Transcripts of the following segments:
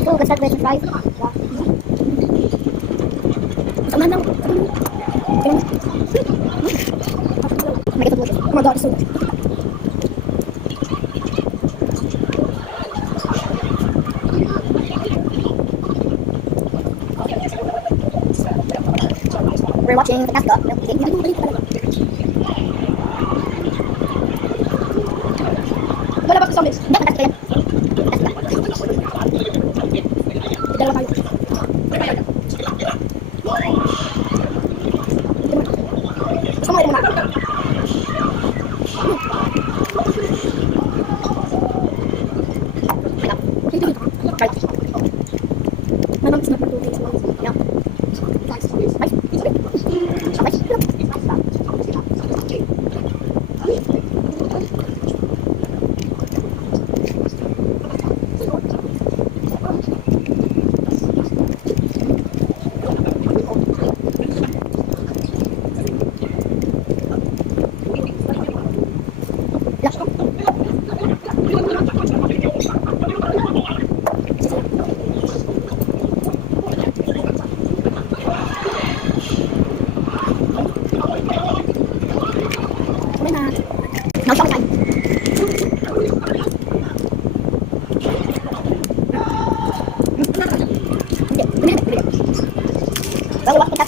let's go. Let's start with fries. Come on now. Oh my god, delicious. Oh my god, it's so good. We're watching Alaska. Wala ba sa zombies? Hindi, Alaska yan. Dalawa tayo. Gusto mo ito muna? Right. Manang snap na tubig. Yeah. Nice. Now show time. Well, what the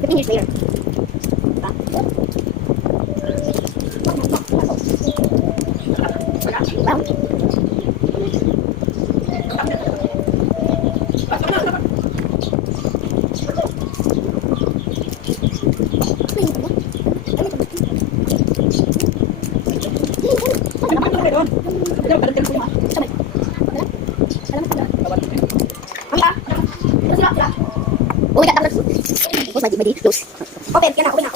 Fifteen years later. Well. Oh my god, that was my loose. Open, yan na, open na.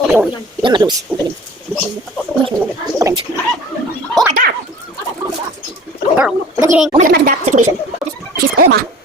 Open, yan na, loose. Open. Open. Oh my god! Girl, I'm not hearing. Oh my god, imagine that situation. She's Irma.